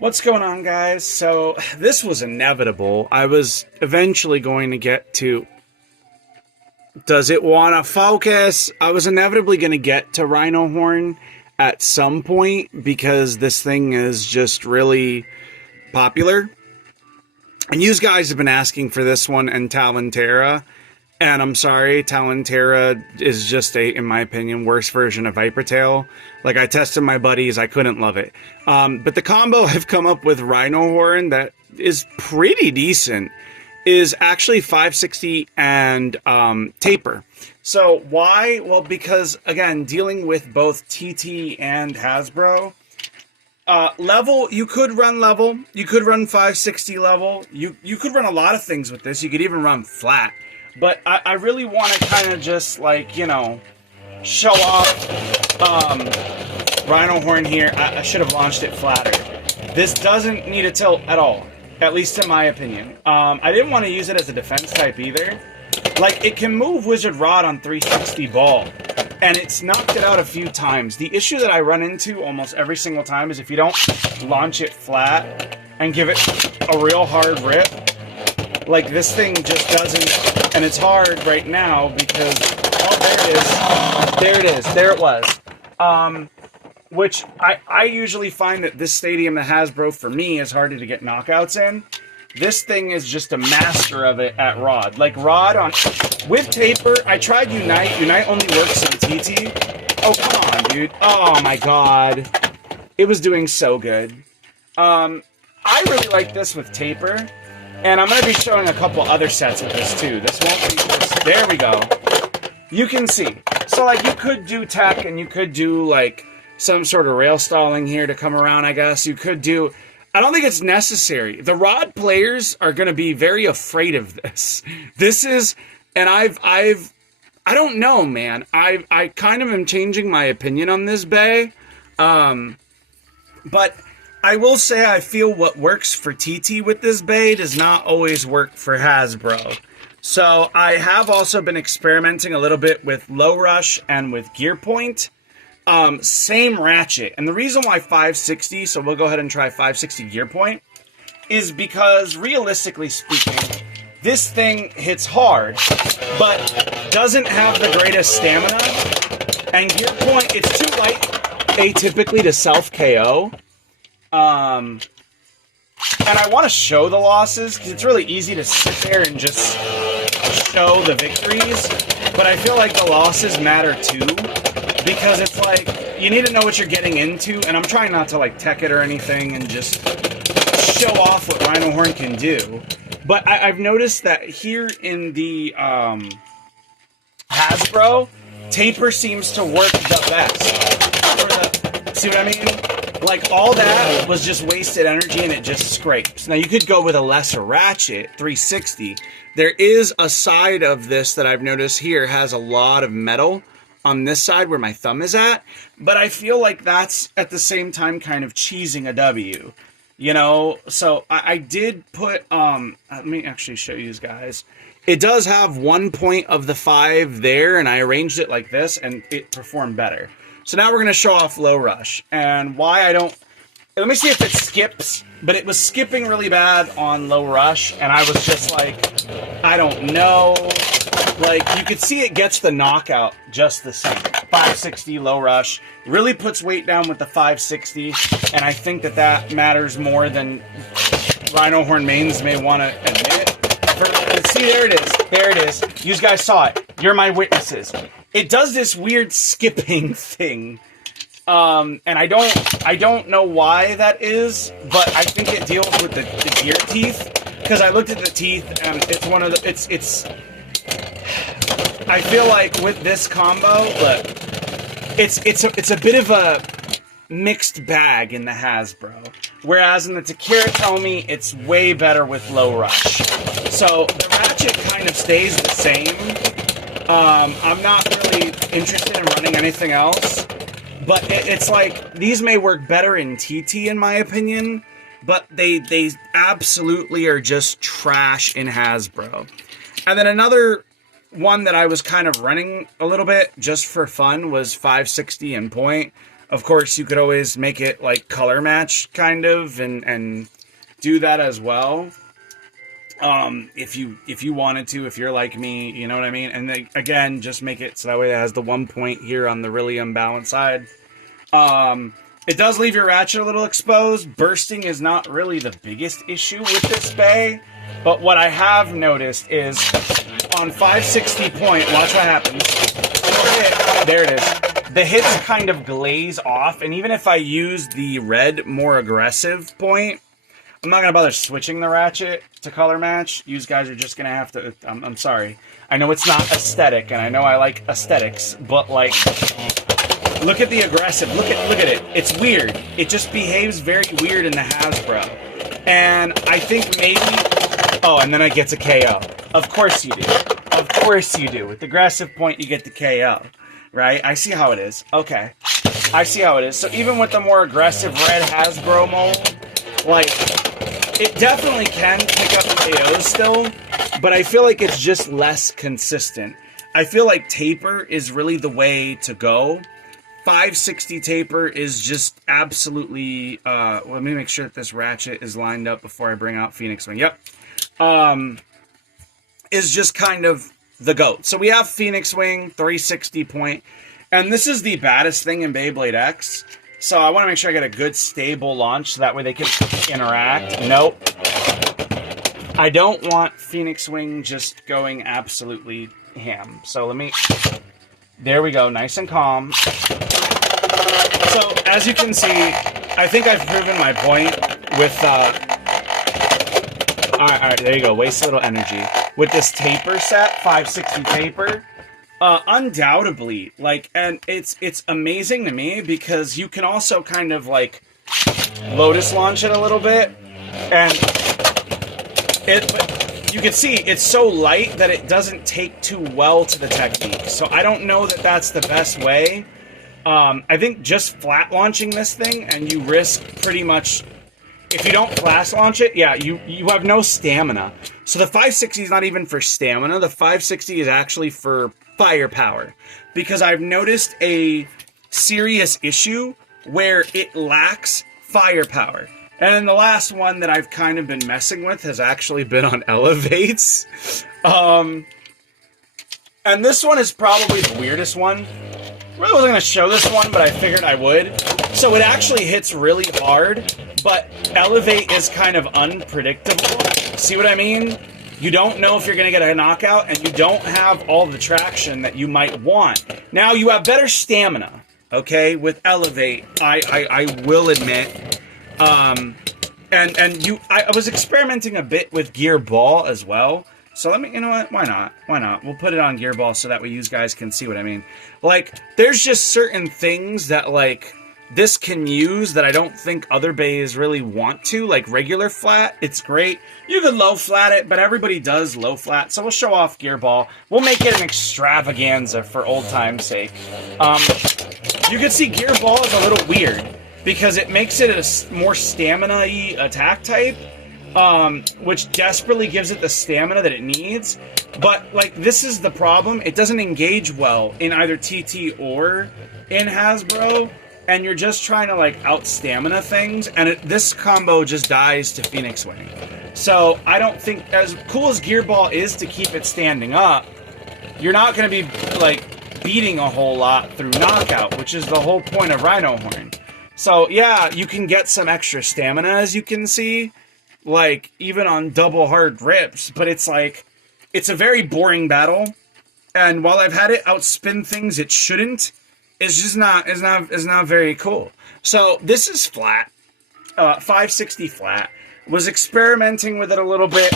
What's going on, guys? So, this was inevitable. I was eventually going to get to... Does it want to focus? I was inevitably going to get to Rhino Horn at some point because this thing is just really popular. And you guys have been asking for this one and Talentera. And I'm sorry, Talentera is just in my opinion, worse version of Vipertail. Like, I tested my buddies, I couldn't love it. But the combo I've come up with Rhino Horn that is pretty decent is actually 560 and Taper. So why? Well, because, again, dealing with both TT and Hasbro, level, you could run level, you could run 560 level, you could run a lot of things with this, you could even run flat. But I really want to kind of just, like, you know, show off Rhino Horn here. I should have launched it flatter. This doesn't need a tilt at all, at least in my opinion. I didn't want to use it as a defense type either. Like, it can move Wizard Rod on 360 ball, and it's knocked it out a few times. The issue that I run into almost every single time is if you don't launch it flat and give it a real hard rip, like, this thing just doesn't, and it's hard right now because, oh, there it was, which I usually find that this stadium, the Hasbro, for me, is harder to get knockouts in. This thing is just a master of it at Rod. Like, Rod on, with Taper, I tried Unite. Unite only works in TT. Oh, come on, dude. Oh, my God. It was doing so good. I really like this with Taper. And I'm going to be showing a couple other sets of this, too. This won't be... There we go. You can see. So, like, you could do tech, and you could do, like, some sort of rail stalling here to come around, I guess. You could do... I don't think it's necessary. The Rod players are going to be very afraid of this. This is... And I don't know, man. I kind of am changing my opinion on this Bay. But... I will say I feel what works for TT with this Bay does not always work for Hasbro. So I have also been experimenting a little bit with Low Rush and with Gear Point. Same ratchet. And the reason why 560, so we'll go ahead and try 560 Gear Point, is realistically speaking, this thing hits hard, but doesn't have the greatest stamina. And Gear Point, it's too light atypically to self-KO. And I want to show the losses, because it's really easy to sit there and just show the victories, but I feel like the losses matter too, because it's like, you need to know what you're getting into, and I'm trying not to, like, tech it or anything, and just show off what Rhino Horn can do, but I've noticed that here in the, Hasbro, Taper seems to work the best. See what I mean? Like, all that was just wasted energy and it just scrapes. Now, you could go with a lesser ratchet, 360. There is a side of this that I've noticed here has a lot of metal on this side where my thumb is at. But I feel like that's, at the same time, kind of cheesing a W. You know? So, I did put, let me actually show you guys. It does have 1 point of the 5 there, and I arranged it like this, and it performed better. So now we're going to show off Low Rush, and why I don't... Let me see if it skips, but it was skipping really bad on Low Rush, and I was just like, I don't know. Like, you could see it gets the knockout just the same. 560 Low Rush really puts weight down with the 560, and I think that that matters more than Rhino Horn mains may want to admit. See, there it is. There it is. You guys saw it. You're my witnesses. It does this weird skipping thing, and I don't know why that is, but I think it deals with the gear teeth, because I looked at the teeth, and it's one of the, it's, I feel like with this combo, look, it's a bit of a mixed bag in the Hasbro, whereas in the Takara Tomy, it's way better with Low Rush. So the ratchet kind of stays the same. I'm not really interested in running anything else, but it's like, these may work better in TT in my opinion, but they absolutely are just trash in Hasbro. And then another one that I was kind of running a little bit just for fun was 560 and Point. Of course, you could always make it like color match kind of and do that as well. If you wanted to, if you're like me, you know what I mean? And then, again, just make it so that way it has the 1 point here on the really unbalanced side. It does leave your ratchet a little exposed. Bursting is not really the biggest issue with this bay, but what I have noticed is on 560 point, watch what happens. There it is. The hits kind of glaze off, and even if I use the red, more aggressive point, I'm not going to bother switching the ratchet to color match. You guys are just going to have to... I'm sorry. I know it's not aesthetic, and I know I like aesthetics, but, like... Look at the aggressive. Look at it. It's weird. It just behaves very weird in the Hasbro. And I think maybe... Oh, and then I get to KO. Of course you do. Of course you do. With the aggressive point, you get the KO. Right? I see how it is. Okay. I see how it is. So even with the more aggressive red Hasbro mold, like, it definitely can pick up KOs still, but I feel like it's just less consistent. I feel like taper is really the way to go. 560 taper is just absolutely, let me make sure that this ratchet is lined up before I bring out Phoenix Wing. Yep. Is just kind of the GOAT. So we have Phoenix Wing, 360 point, and this is the baddest thing in Beyblade X. So I want to make sure I get a good stable launch so that way they can interact. Nope. I don't want Phoenix Wing just going absolutely ham. So let me... There we go, nice and calm. So, as you can see, I think I've proven my point with, Alright, there you go, waste a little energy. With this taper set, 560 taper, undoubtedly, like, and it's amazing to me because you can also kind of, like, Lotus launch it a little bit, and but you can see it's so light that it doesn't take too well to the technique. So I don't know that that's the best way. I think just flat launching this thing, and you risk pretty much... If you don't flash launch it, yeah, you have no stamina. So the 560 is not even for stamina. The 560 is actually for firepower. Because I've noticed a serious issue where it lacks firepower. And then the last one that I've kind of been messing with has actually been on elevates. And this one is probably the weirdest one. I really wasn't going to show this one, but I figured I would. So it actually hits really hard, but elevate is kind of unpredictable. See what I mean? You don't know if you're going to get a knockout, and you don't have all the traction that you might want. Now, you have better stamina, okay, with elevate, I will admit. I was experimenting a bit with gear ball as well. So let me, you know what, why not? Why not? We'll put it on gear ball so that way you guys can see what I mean. Like, there's just certain things that, like, this can use that I don't think other bays really want to. Like, regular flat, it's great. You can low flat it, but everybody does low flat. So we'll show off gear ball. We'll make it an extravaganza for old time's sake. You can see gear ball is a little weird because it makes it a more stamina-y attack type. Which desperately gives it the stamina that it needs. But, like, this is the problem. It doesn't engage well in either TT or in Hasbro. And you're just trying to, like, out-stamina things. And this combo just dies to Phoenix Wing. So, I don't think, as cool as Gear Ball is to keep it standing up, you're not going to be, like, beating a whole lot through knockout, which is the whole point of Rhino Horn. So, yeah, you can get some extra stamina, as you can see. Like, even on double hard rips, but it's like, it's a very boring battle, and while I've had it outspin things it shouldn't, it's just not, it's not very cool. So, this is flat, 560 flat, was experimenting with it a little bit,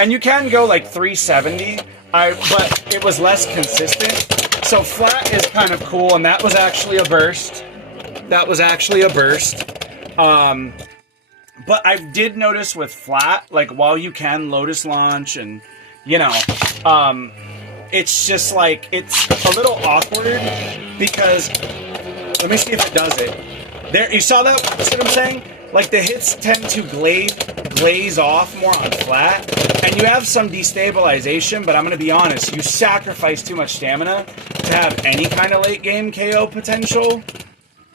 and you can go like 370, but it was less consistent, so flat is kind of cool, and that was actually a burst, But I did notice with flat, like, while you can Lotus launch and, you know, it's just, like, it's a little awkward because, let me see if it does it. There, you saw that? That's what I'm saying? Like, the hits tend to glaze off more on flat, and you have some destabilization, but I'm going to be honest, you sacrifice too much stamina to have any kind of late-game KO potential.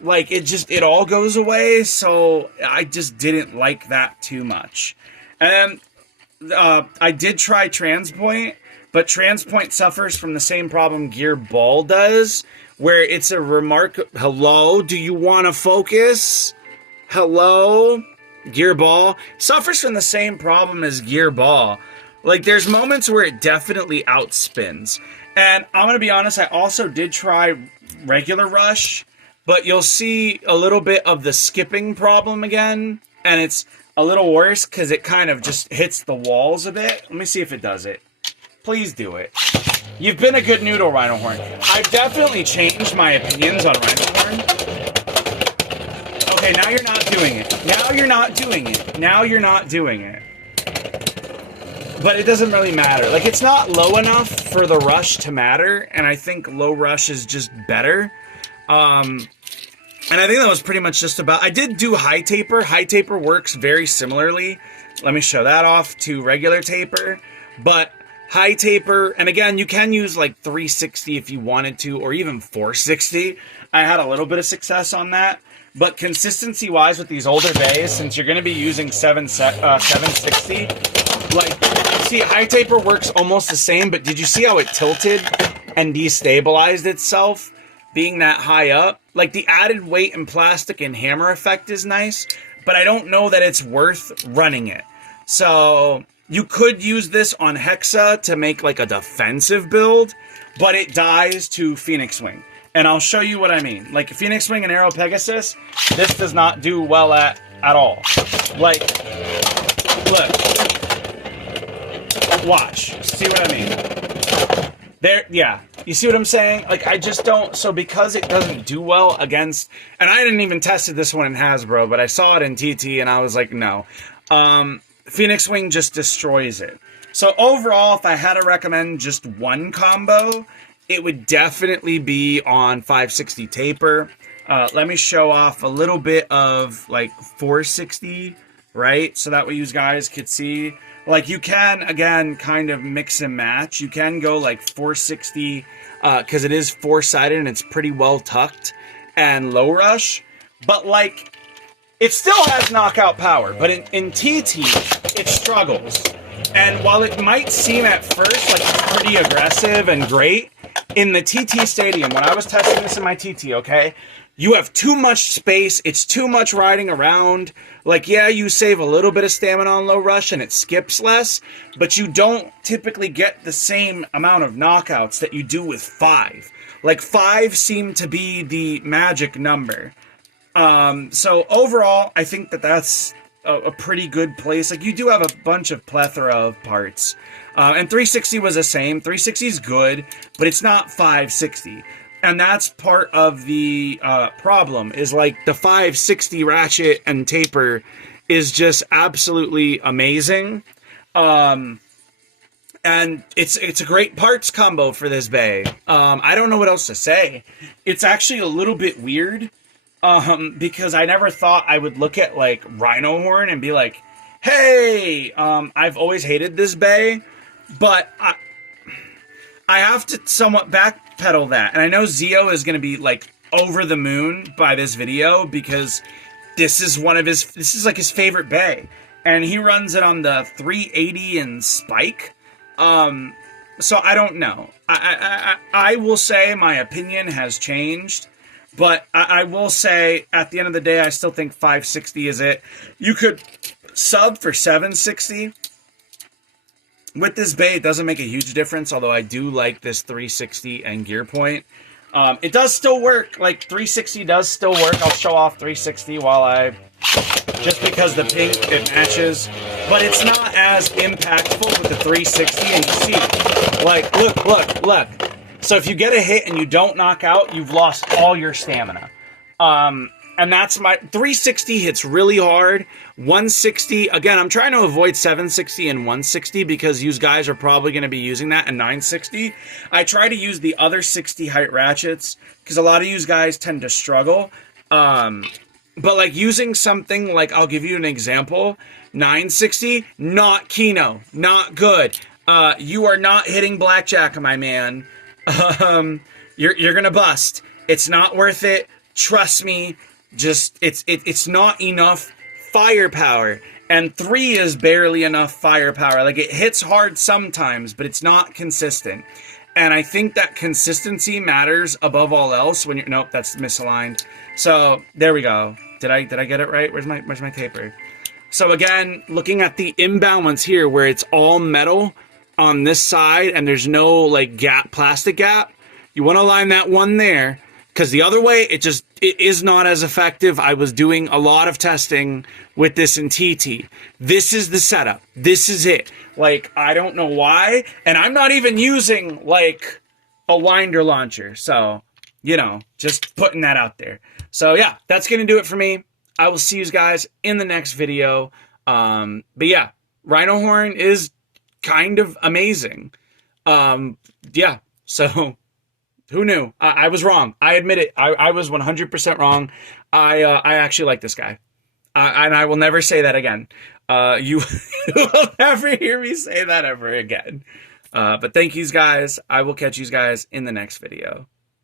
Like, it all goes away, so I just didn't like that too much. And I did try Transpoint, but Transpoint suffers from the same problem Gear Ball does, where it's a hello, do you want to focus? Hello? Gear Ball suffers from the same problem as Gear Ball. Like, there's moments where it definitely outspins. And I'm going to be honest, I also did try regular Rush, but you'll see a little bit of the skipping problem again, and it's a little worse because it kind of just hits the walls a bit. Let me see if it does it. Please do it. You've been a good noodle, Rhino Horn. I've definitely changed my opinions on Rhino Horn. Okay, now you're not doing it. Now you're not doing it. Now you're not doing it. But it doesn't really matter. Like, it's not low enough for the rush to matter, and I think low rush is just better. And I think that was pretty much just about... I did do high taper. High taper works very similarly. Let me show that off to regular taper. But high taper, and again, you can use like 360 if you wanted to, or even 460. I had a little bit of success on that. But consistency-wise with these older bays, since you're going to be using 760, like, see, high taper works almost the same, but did you see how it tilted and destabilized itself being that high up? Like, the added weight and plastic and hammer effect is nice, but I don't know that it's worth running it. So you could use this on Hexa to make like a defensive build, but it dies to Phoenix Wing. And I'll show you what I mean. Like, Phoenix Wing and Aero Pegasus, this does not do well at all. Like, look. Watch. See what I mean? There, yeah. You see what I'm saying? Like, I just don't... So because it doesn't do well against... And I didn't even tested this one in Hasbro, but I saw it in TT, and I was like, no. Phoenix Wing just destroys it. So overall, if I had to recommend just one combo, it would definitely be on 560 taper. Let me show off a little bit of, like, 460, right? So that way you guys could see... Like, you can, again, kind of mix and match. You can go, like, 460, because it is four-sided and it's pretty well tucked, and low rush. But, like, it still has knockout power. But in TT, it struggles. And while it might seem at first like it's pretty aggressive and great, in the TT Stadium, when I was testing this in my TT, okay, you have too much space, it's too much riding around. Like, yeah, you save a little bit of stamina on low rush and it skips less, but you don't typically get the same amount of knockouts that you do with 5. Like, 5 seem to be the magic number. So overall, I think that that's a pretty good place. Like, you do have a bunch of plethora of parts. And 360 was the same. 360 is good, but it's not 560. And that's part of the problem, is like the 560 ratchet and taper is just absolutely amazing. And it's a great parts combo for this bay. I don't know what else to say. It's actually a little bit weird, because I never thought I would look at like Rhino Horn and be like, hey, I've always hated this bay, but I have to somewhat backpedal that. And I know Zio is going to be like over the moon by this video, because this is like his favorite bay, and he runs it on the 380 and Spike. So I don't know. I will say my opinion has changed, but I will say at the end of the day, I still think 560 is it. You could sub for 760. With this bay, it doesn't make a huge difference, although I do like this 360 and gear point. It does still work. Like, 360 does still work. I'll show off 360 just because the pink, it matches. But it's not as impactful with the 360, and you see, like, look. So if you get a hit and you don't knock out, you've lost all your stamina. And that's my 360 hits really hard. 160, again, I'm trying to avoid 760 and 160 because you guys are probably going to be using that, and 960. I try to use the other 60 height ratchets because a lot of you guys tend to struggle. But like using something like, I'll give you an example, 960, not Kino, not good. You are not hitting blackjack, my man. You're going to bust. It's not worth it. trust me, just it's not enough firepower. And 3 is barely enough firepower. Like, it hits hard sometimes, but it's not consistent. And I think that consistency matters above all else when you're... Nope, that's misaligned. So, there we go. Did I get it right? Where's my taper? So again, looking at the imbalance here where it's all metal on this side and there's no, like, plastic gap, you want to line that one there. Because the other way, it is not as effective. I was doing a lot of testing with this in TT. This is the setup. This is it. Like, I don't know why. And I'm not even using, like, a winder launcher. So, you know, just putting that out there. So, yeah, that's going to do it for me. I will see you guys in the next video. But, yeah, Rhino Horn is kind of amazing. Yeah, so... Who knew? I was wrong. I admit it. I was 100% wrong. I actually like this guy. And I will never say that again. You will never hear me say that ever again. But thank you guys. I will catch you guys in the next video.